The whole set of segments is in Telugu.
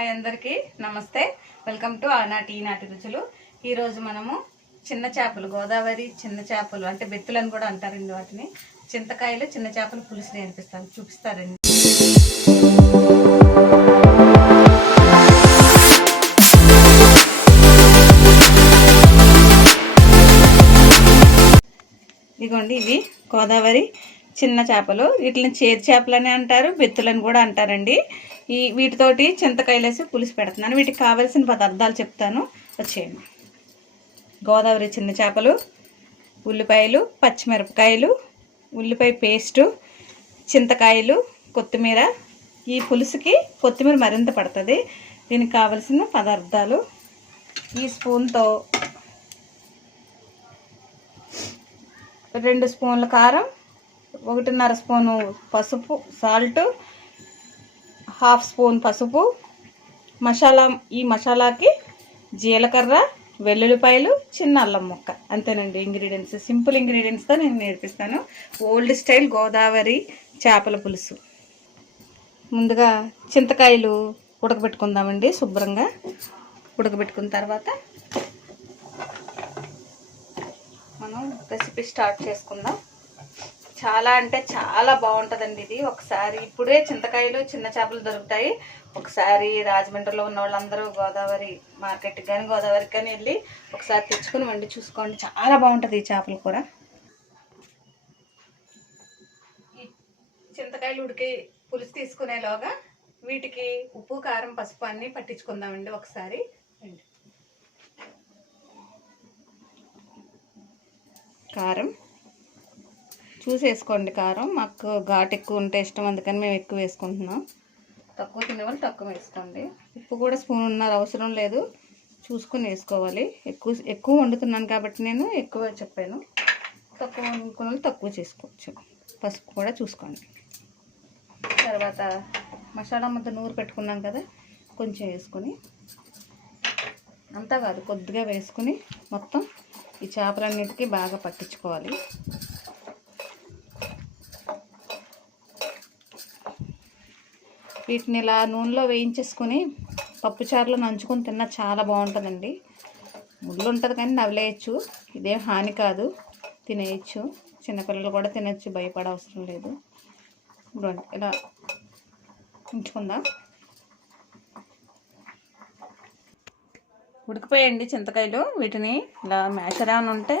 హాయ్ అందరికీ నమస్తే. వెల్కమ్ టు ఆనాటి ఈనాటి రుచులు. ఈరోజు మనము చిన్న చేపలు, గోదావరి చిన్న చేపలు అంటే బెత్తులని కూడా అంటారండి వాటిని, చింతకాయలు చిన్న చేపలు పులుసు నేర్పిస్తాను, చూపిస్తారండి. ఇదిగోండి, ఇవి గోదావరి చిన్న చేపలు. వీటిని చేతి చేపలని అంటారు, బెత్తులని కూడా అంటారండి. వీటితోటి చింతకాయలు వేసి పులుసు పెడుతున్నాను. వీటికి కావాల్సిన పదార్థాలు చెప్తాను, వచ్చేయండి. గోదావరి చిన్న చేపలు, ఉల్లిపాయలు, పచ్చిమిరపకాయలు, ఉల్లిపాయ పేస్టు, చింతకాయలు, కొత్తిమీర. ఈ పులుసుకి కొత్తిమీర మరింత పడుతుంది. దీనికి కావలసిన పదార్థాలు: ఈ స్పూన్తో 2 స్పూన్ల కారం, 1.5 స్పూను పసుపు, సాల్ట్, 1/2 స్పూన్ పసుపు, మసాలా. ఈ మసాలాకి జీలకర్ర, వెల్లుల్లిపాయలు, చిన్న అల్లం ముక్క. అంతేనండి ఇంగ్రీడియంట్స్. సింపుల్ ఇంగ్రీడియంట్స్తో నేను నేర్పిస్తాను. ఓల్డ్ స్టైల్ గోదావరి చేపల పులుసు. ముందుగా చింతకాయలు ఉడకబెట్టుకుందామండి. శుభ్రంగా ఉడకబెట్టుకున్న తర్వాత మనం రెసిపీ స్టార్ట్ చేసుకుందాం. చాలా అంటే చాలా బాగుంటుందండి ఇది. ఒకసారి ఇప్పుడే చింతకాయలు చిన్న చేపలు దొరుకుతాయి. ఒకసారి రాజమండ్రిలో ఉన్న వాళ్ళందరూ గోదావరి మార్కెట్కి కానీ గోదావరికి కానీ వెళ్ళి ఒకసారి తెచ్చుకుని వండి చూసుకోండి. చాలా బాగుంటుంది ఈ చేపల కూర. ఈ చింతకాయలు ఉడికి పులుసు తీసుకునేలోగా వీటికి ఉప్పు, కారం, పసుపు అన్నీ పట్టించుకుందామండి ఒకసారి. కారం చూసేసుకోండి. కారం మాకు ఘాటు ఎక్కువ ఉంటే ఇష్టం, అందుకని మేము ఎక్కువ వేసుకుంటున్నాం. తక్కువ తినేవాళ్ళు తక్కువ వేసుకోండి. ఉప్పు కూడా 1.5 స్పూన్ అవసరం లేదు, చూసుకుని వేసుకోవాలి. ఎక్కువ వండుతున్నాను కాబట్టి నేను ఎక్కువ చెప్పాను. తక్కువ వండుకునే వాళ్ళు తక్కువ చేసుకోవచ్చు. పసుపు కూడా చూసుకోండి. తర్వాత మసాలా ముద్ద నూరు పెట్టుకున్నాం కదా, కొంచెం వేసుకొని, అంతా కాదు కొద్దిగా వేసుకుని మొత్తం ఈ చేపలన్నిటికీ బాగా పట్టించుకోవాలి. వీటిని ఇలా నూనెలో వేయించేసుకొని పప్పుచారులో నంచుకొని తిన్నా చాలా బాగుంటుందండి. ముళ్ళు ఉంటుంది కానీ నవ్వులేయచ్చు, ఇదేం హాని కాదు, తినేయచ్చు. చిన్నపిల్లలు కూడా తినచ్చు, భయపడే అవసరం లేదు. ఇప్పుడు ఇలా ఉంచుకుందాం. ఉడికిపోయండి చింతకాయలు. వీటిని ఇలా మ్యాషర్ ఏమైనా ఉంటే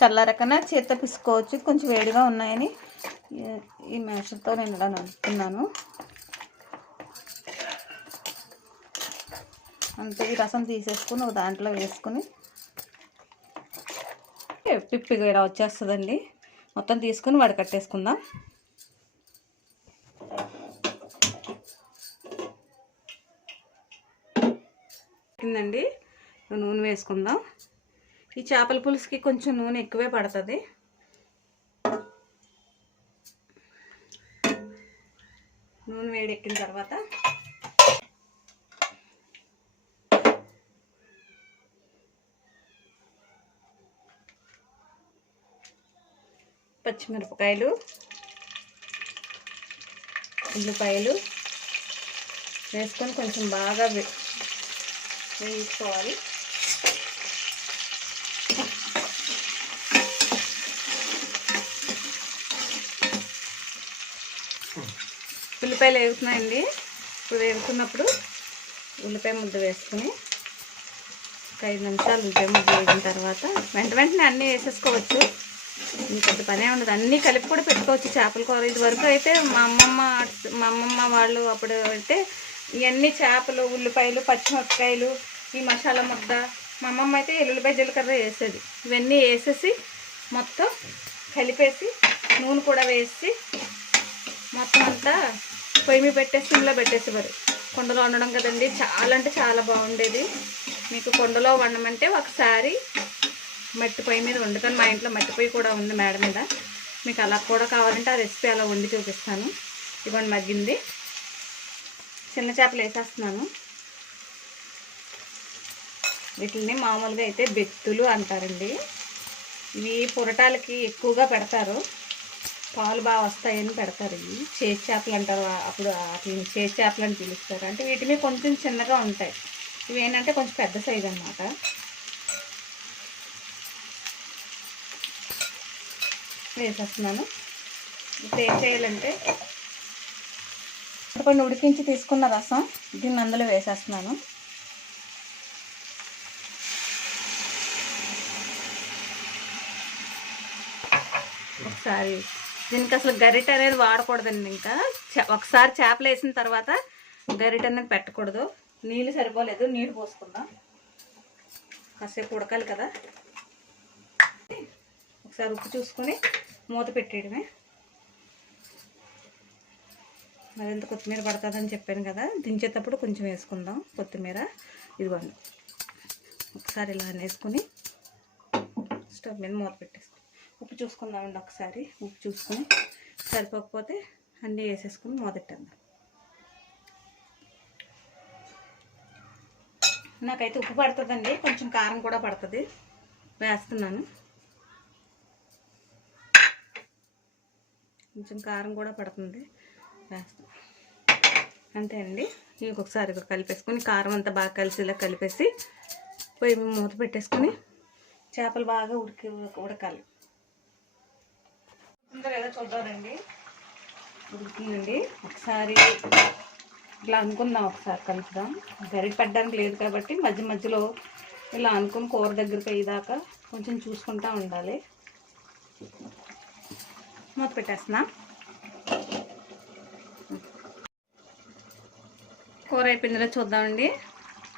చల్లారకన్నా చేత్తో పిసుకోవచ్చు. కొంచెం వేడిగా ఉన్నాయని ఈ మ్యాషర్తో నేను ఇలా నలుపుతున్నాను. అంతే. ఈ రసం తీసేసుకుని ఒక దాంట్లో వేసుకుని పిప్పిగా ఇలా వచ్చేస్తుందండి. మొత్తం తీసుకుని వడకట్టేసుకుందాం. కిందండి నూనె వేసుకుందాం. ఈ చేపల పులుసుకి కొంచెం నూనె ఎక్కువే పడుతుంది. నూనె వేడెక్కిన తర్వాత పచ్చిమిరపకాయలు, ఉల్లిపాయలు వేసుకొని కొంచెం బాగా వేయించుకోవాలి. ఉల్లిపాయలు వేగుతున్నాయండి. ఇప్పుడు వేగుతున్నప్పుడు ఉల్లిపాయ ముద్ద వేసుకుని ఒక 5 నిమిషాలు ఉల్లిపాయ ముద్ద వేగిన తర్వాత వెంటనే అన్నీ వేసేసుకోవచ్చు. పెద్ద పనే ఉండదు, అన్నీ కలిపి కూడా పెట్టుకోవచ్చు చేపల కూర. ఇది వరకు అయితే మా అమ్మమ్మ వాళ్ళు అప్పుడు అయితే ఇవన్నీ చేపలు, ఉల్లిపాయలు, పచ్చిమిరపకాయలు, ఈ మసాలా ముద్ద, మా అమ్మమ్మ అయితే ఎల్లుల్లిపాయ జీలకర్ర వేసేది. ఇవన్నీ వేసేసి మొత్తం కలిపేసి నూనె కూడా వేసి మొత్తం అంతా పొయ్యి మీద పెట్టేసి సిమ్లో పెట్టేసేవారు. కుండలో వండడం కదండి, చాలా అంటే చాలా బాగుండేది. మీకు కుండలో వండమంటే ఒకసారి మట్టి పొయ్యి మీద వండుతాను. మా ఇంట్లో మట్టి పొయ్యి కూడా ఉంది మేడ మీద. మీకు అలా కూడా కావాలంటే ఆ రెసిపీ అలా వండి చూపిస్తాను. ఇవన్నీ మగ్గింది. చిన్న చేపలు వేసేస్తున్నాను. వీటిని మామూలుగా అయితే బెత్తులు అంటారండి. ఇవి పురటాలకి ఎక్కువగా పెడతారు. పాలు బాగా వస్తాయని పెడతారు. ఇవి చేతి చేపలు అంటారు, అప్పుడు వాటిని చేతి చేపలు అని పిలుస్తారు. అంటే వీటిని కొంచెం చిన్నగా ఉంటాయి, ఇవి ఏంటంటే కొంచెం పెద్ద సైజు అన్నమాట. వేసేస్తున్నాను. ఇప్పుడు ఏం చేయాలంటే కొన్ని ఉడికించి తీసుకున్న రసం దీన్ని అందులో వేసేస్తున్నాను. ఒకసారి దీనికి అసలు గరిట అనేది వాడకూడదండి. ఇంకా ఒకసారి చేపలు వేసిన తర్వాత గరిట అనేది పెట్టకూడదు. నీళ్ళు సరిపోలేదు, నీళ్ళు పోసుకుందాం. కాసేపు ఉడకాలి కదా. ఒకసారి ఉప్పు చూసుకొని మూత పెట్టేయడమే. మరింత కొత్తిమీర పడుతుందని చెప్పాను కదా, దించేటప్పుడు కొంచెం వేసుకుందాం కొత్తిమీర. ఇదిగోండి, ఒకసారి ఇలా వేసుకొని స్టవ్ మీద మూత పెట్టేసుకుందాం. ఉప్పు చూసుకుందామండి. ఒకసారి ఉప్పు చూసుకొని సరిపోకపోతే అన్నీ వేసేసుకొని మూతెట్టేద్దాం. నాకైతే ఉప్పు పడుతుందండి, కొంచెం కారం కూడా పడుతుంది. వేస్తున్నాను. కొంచెం కారం కూడా పడుతుంది, వేస్తాను. అంతే అండి. ఇవి ఒకసారి కలిపేసుకొని కారం అంతా బాగా కలిసేలా కలిపేసి పొయ్యి మూత పెట్టేసుకొని చేపలు బాగా ఉడకాలి. ఏదో చూద్దామండి. ఉడుకుతుందండి. ఒకసారి ఇలా అనుకుందాం, ఒకసారి కలుపుదాం. గరిటె పెట్టడానికి లేదు కాబట్టి మధ్య మధ్యలో ఇలా అనుకుని కూర దగ్గరికి అయ్యేదాకా కొంచెం చూసుకుంటూ ఉండాలి. మూత పెట్టేస్తున్నా. కూర అయిపోయిందిలో చూద్దామండి.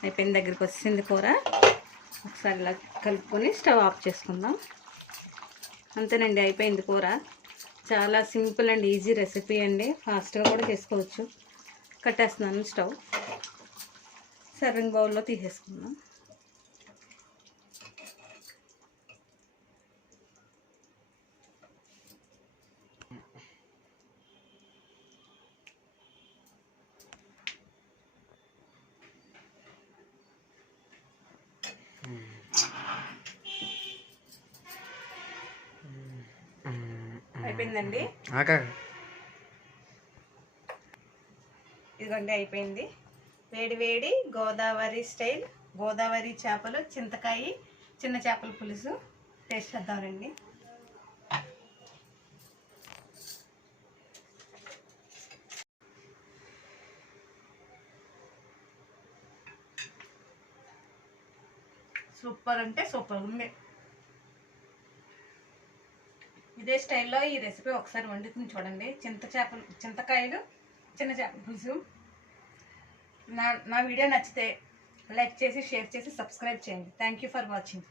అయిపోయింది, దగ్గరికి వచ్చింది కూర. ఒకసారి ఇలా కలుపుకొని స్టవ్ ఆఫ్ చేసుకుందాం. అంతేనండి, అయిపోయింది కూర. చాలా సింపుల్ అండ్ ఈజీ రెసిపీ అండి, ఫాస్ట్గా కూడా చేసుకోవచ్చు. కట్టేస్తున్నాను స్టవ్. సర్వింగ్ బౌల్లో తీసేసుకుందాం. అయిపోయిందండి. ఇదిగోండి అయిపోయింది. వేడి వేడి గోదావరి స్టైల్ గోదావరి చేపలు, చింతకాయ, చిన్న చేపల పులుసు టేస్ట్ చేద్దామండి. సూపర్ అంటే సూపర్ ఉంది. ఇదే స్టైల్లో ఈ రెసిపీ ఒకసారి వండుకుని చూడండి. చింతకాయలు, చిన్న చేపల పులుసు. నా వీడియో నచ్చితే లైక్ చేసి, షేర్ చేసి, సబ్స్క్రైబ్ చేయండి. Thank you for watching.